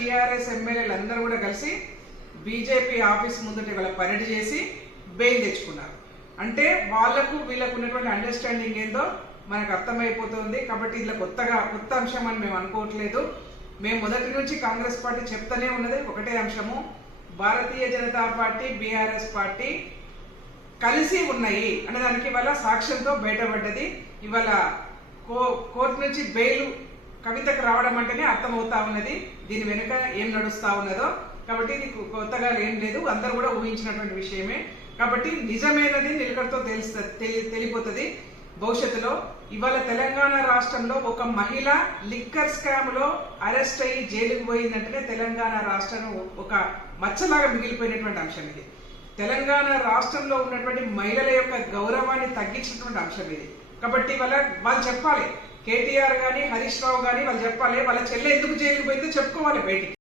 TRS ఎమ్మెల్యేలు అందరూ కూడా కలిసి బీజేపీ ఆఫీస్ ముందుట ఇవాళ పరేడ్ చేసి బెయిల్ తెచ్చుకున్నారు. అంటే వాళ్లకు వీళ్ళకు ఉన్నటువంటి అండర్స్టాండింగ్ ఏందో మనకు అర్థమైపోతుంది. కాబట్టి ఇలా కొత్త అంశం అని మేము అనుకోవట్లేదు. మేము మొదటి నుంచి కాంగ్రెస్ పార్టీ చెప్తానే ఉన్నది ఒకటే అంశము, Bharatiya Janata party BRS party కలిసి ఉన్నాయి అన్నదానికి ఇవాళ సాక్ష్యంతో బయటపడ్డది. ఇవాళ కోర్టు నుంచి బెయిల్ కవితకు రావడం అంటేనే అర్థమవుతా ఉన్నది దీని వెనుక ఏం నడుస్తా ఉన్నదో. కాబట్టి ఇది కొత్తగా ఏం లేదు, అందరూ కూడా ఊహించినటువంటి విషయమే. కాబట్టి నిజమైనది నిలకడతో తెలిపోతుంది భవిష్యత్తులో. ఇవాళ తెలంగాణ రాష్ట్రంలో ఒక మహిళ లిక్కర్ స్కామ్ లో అరెస్ట్ అయ్యి జైలుకు పోయిందంటేనే తెలంగాణ రాష్ట్రం ఒక మచ్చలాగా మిగిలిపోయినటువంటి అంశం ఇది. తెలంగాణ రాష్ట్రంలో ఉన్నటువంటి మహిళల యొక్క గౌరవాన్ని తగ్గించినటువంటి అంశం ఇది. కాబట్టి వాళ్ళు చెప్పాలి, కేటీఆర్ గాని హరీష్ రావు గాని వాళ్ళు చెప్పాలి, వాళ్ళ చెల్లె ఎందుకు జైలుకు పోయిందో చెప్పుకోవాలి బయటికి.